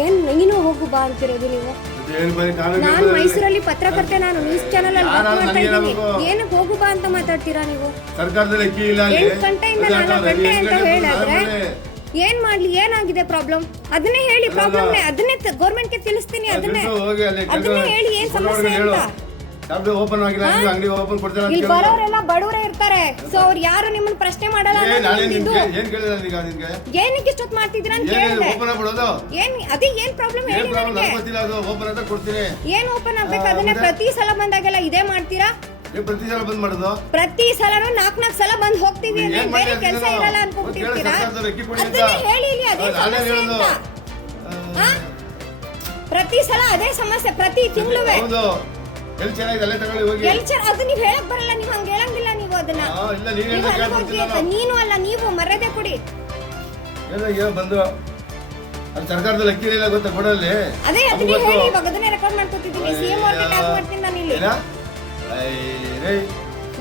ಏನ್ ನೀನು ಹೋಗು ಬಾ ಅಂತಿರೋದು ನೀವು? ನಾನು ಮೈಸೂರಲ್ಲಿ ಪತ್ರಕರ್ತೆ, ನಾನು ನ್ಯೂಸ್ ಚಾನೆಲ್ ಅಲ್ಲಿ ವರ್ಕ್ ಮಾಡ್ತಾ ಇದ್ದೀನಿ. ಏನಕ್ಕೆ ಹೋಗು ಬಾ ಅಂತ ಮಾತಾಡ್ತೀರಾ ನೀವು? 8 ಗಂಟೆಯಿಂದ 4 ಗಂಟೆ ಅಂತ ಹೇಳಿದ್ರೆ ಏನ್ ಮಾಡ್ಲಿ? ಏನಾಗಿದೆ ಪ್ರಾಬ್ಲಮ್? ಅದನ್ನೇ ಹೇಳಿ. ಪ್ರಾಬ್ಲಮ್ ಅದನ್ನೇ ಗೌರ್ಮೆಂಟ್ ಗೆ ತಿಳಿಸ್ತೀನಿ. ಅದನ್ನೇ ಹೇಳಿ ಏನ್ ಸಮಸ್ಯೆ ಅಂತ. ಇಲ್ಲಿ ಬರೋರೆಲ್ಲ ಬಡವರೇ ಇರ್ತಾರೆ. ಸೊ ಅವ್ರು ಯಾರು ನಿಮ್ಮನ್ನ ಪ್ರಶ್ನೆ ಮಾಡಲ್ಲ. ಏನಕ್ಕೆ ಇಷ್ಟೊತ್ತು ಮಾಡ್ತಿದ್ದೀರಾ ಅಂತ ಕೇಳಿದೆ. ಅದೇ ಏನ್ ಪ್ರಾಬ್ಲಮ್ ಹೇಳಿ ನನಗೆ. ಏನ್ ಓಪನ್ ಆಗ್ಬೇಕು? ಅದನ್ನೇ ಪ್ರತಿ ಸಲ ಬಂದಾಗೆಲ್ಲ ಇದೇ ಮಾಡ್ತೀರಾ? ಪ್ರತಿ ಸಲನು 4 ಸಲ ಬಂದ್ ಹೋಗ್ತೀವಿ ಅಂದ್ರೆ ಬೇರೆ ಕೆಲಸ ಇರಲ್ಲ ಅನ್ಕೊಂಡ್ಬಿಟ್ಟಿರ್ತೀರಾ? ಅದನ್ನೇ ಹೇಳಿ. ಇಲ್ಲಿ ಅದೇ ಸಮಸ್ಯೆ ಅಂತ. ಪ್ರತಿ ಸಲ ಅದೇ ಸಮಸ್ಯೆ, ಪ್ರತಿ ತಿಂಗಳು. ಅದು ನೀವ್ ಹೇಳಕ್ ಬರಲ್ಲ, ನೀವ್ ಹಂಗ ಹೇಳಂಗಿಲ್ಲ. ನೀವು ಅದನ್ನ ನೀನು ಅಲ್ಲ, ನೀವು ಮರ್ಯಾದೆ ಕೊಡಿ. ಸರ್ಕಾರದಲ್ಲಿ ಅಕ್ಕಿ ಇಲ್ಲ ಗೊತ್ತಾ ಕೊಡಲ್ಲಿ? ಅದೇ ಅದನ್ನೇ ಹೇಳಿ. ಇವಾಗ ಅದನ್ನೇ ರೆಕಾರ್ಡ್ ಮಾಡ್ಕೊತಿದ್ದೀನಿ. ಸಿಎಂ ಅವ್ರಿಗೆ ಟ್ಯಾಗ್ ಮಾಡ್ತೀನಿ ನಾನು ಇಲ್ಲಿ.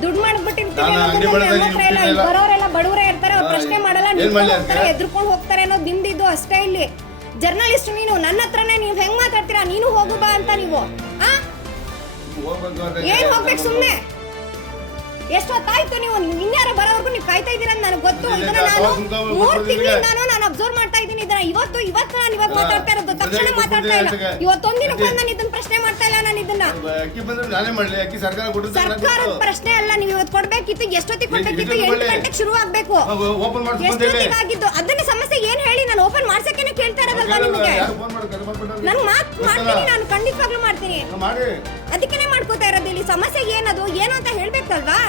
ದುಡ್ಡು ಮಾಡ್ಬಿಟ್ಟಿರ್ತೀನಿ. ಬರೋರೆಲ್ಲ ಬಡವರೇ ಇರ್ತಾರೆ. ಅವ್ರು ಪ್ರಶ್ನೆ ಮಾಡಲ್ಲ, ಎದ್ರುಕೊಂಡು ಹೋಗ್ತಾರೆ ಅನ್ನೋದು ನಿಮ್ದಿದ್ದು ಅಷ್ಟೇ. ಇಲ್ಲಿ ಜರ್ನಲಿಸ್ಟ್ ನೀನು, ನನ್ನ ಹತ್ರನೇ ನೀವು ಹೆಂಗ್ ಮಾತಾಡ್ತೀರಾ? ನೀನು ಹೋಗು ಬಾ ಅಂತ. ನೀವು ಏನ್ ಹೋಗ್ಬೇಕು? ಸುಮ್ನೆ ಎಷ್ಟೊತ್ತಾಯ್ತು ನೀವು ಇನ್ಯಾರ ಬರೋವರೆಗೂ ನೀವು ಕಾಯ್ತಾ ಇದ್ದೀರ ಅಂತ ನನಗೆ ಗೊತ್ತು. ಇದನ್ನ ನಾನು 3 ತಿಂಗಳಿಂದ ನಾನು ಅಬ್ಸರ್ವ್ ಮಾಡ್ತಾ ಇದ್ದೀನಿ. ಇದನ್ನ ಇವತ್ತು ನಾನು ಇವಾಗ ಮಾತಾಡ್ತಾ ಇರೋದು. ತಕ್ಷಣ ಮಾತಾಡ್ತಾ ಇಲ್ಲ. ಇವತ್ತೊಂದಿನ ನಾನು ಇದನ್ನ ಪ್ರಶ್ನೆ ಮಾಡ್ತಾ ಇಲ್ಲ. ನಾನು ಇದನ್ನ ಸರ್ಕಾರದ ಪ್ರಶ್ನೆ ಅಲ್ಲ. ನೀವು ಇವತ್ತು ಕೊಡ್ಬೇಕಿತ್ತು. ಎಷ್ಟೊತ್ತಿಗೆ ಕೊಡ್ಬೇಕಿತ್ತು? 8 ಗಂಟೆಗೆ ಶುರು ಆಗ್ಬೇಕು. ಎಷ್ಟೊತ್ತಿಗೆ ಆಗಿದ್ದು? ಅದನ್ನ ಸಮಸ್ಯೆ ಏನ್ ಹೇಳಿ? ನಾನು ಓಪನ್ ಮಾಡ್ಸಕ್ಕೇನೆ ಕೇಳ್ತಾ ಇರೋದಲ್ವಾ ನಿಮಗೆ? ನಾನು ಮಾಡ್ತೀನಿ. ನಾನು ಖಂಡಿತವಾಗ್ಲೂ ಮಾಡ್ತೀನಿ. ಅದಕ್ಕೇನೆ ಮಾಡ್ಕೋತಾ ಇರೋದು. ಇಲ್ಲಿ ಸಮಸ್ಯೆ ಏನದು ಏನು ಅಂತ ಹೇಳ್ಬೇಕಲ್ವಾ?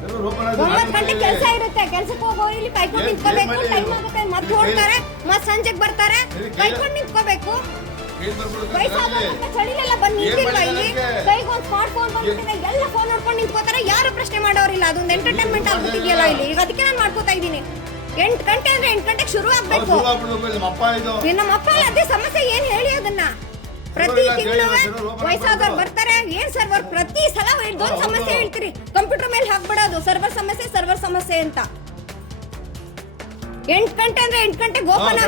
9 ಗಂಟೆ ಕೆಲಸ ಇರುತ್ತೆ. ಕೆಲ್ಸಕ್ಕೆ ಹೋಗೋರು ಇಲ್ಲಿ ಕಾಯ್ಕೊಂಡು ನಿಂತ್ಕೋಬೇಕು. ಟೈಮ್ ಆಗುತ್ತೆ, ಮತ್ತೆ ಹೋಗ್ತಾರೆ, ಮತ್ತೆ ಸಂಜೆಗೆ ಬರ್ತಾರೆ. ಕಾಯ್ಕೊಂಡು ನಿಂತ್ಕೋಬೇಕು. ಚಳಿಲೆಲ್ಲ ಬಂದು ನಿಂತಿಲ್ವಾ ಇಲ್ಲಿ? ಕೈಗೆ ಒಂದು ಸ್ಮಾರ್ಟ್ ಫೋನ್ ಬಂದ್ಬಿಟ್ಟಿದೆ. ಎಲ್ಲ ಫೋನ್ ನೋಡ್ಕೊಂಡು ನಿಂತ್ಕೋತಾರೆ. ಯಾರು ಪ್ರಶ್ನೆ ಮಾಡೋರಿಲ್ಲ. ಅದೊಂದು ಎಂಟರ್ಟೈನ್ಮೆಂಟ್ ಆಗ್ಬಿಟ್ಟಿದೆಯಲ್ಲ ಇಲ್ಲಿ. ಈಗ ಅದಕ್ಕೆ ನಾನು ಮಾಡ್ಕೋತಾ ಇದ್ದೀನಿ. 8 ಗಂಟೆ ಅಂದ್ರೆ 8 ಗಂಟೆಗೆ ಶುರು ಆಗ್ಬೇಕು. ನಮ್ಮ ಅಪ್ಪ ಅದೇ ಸಮಸ್ಯೆ ಏನ್ ಹೇಳಿ? ಅದನ್ನ ಪ್ರತಿ ತಿಂಗಳು ವಯಸ್ಸಾದವ್ರು ಬರ್ತಾರೆ. ಏನ್ ಸರ್ವರ್ ಪ್ರತಿ ಸಲ ಇದೊಂದು ಸಮಸ್ಯೆ ಹೇಳ್ತೀರಿ. ಕಂಪ್ಯೂಟರ್ ಮೇಲೆ ಹಾಕ್ಬಿಡೋದು ಸರ್ವರ್ ಸಮಸ್ಯೆ ಅಂತ. 8 ಗಂಟೆ ಅಂದ್ರೆ 8 ಗಂಟೆಗೆ ಓಪನ್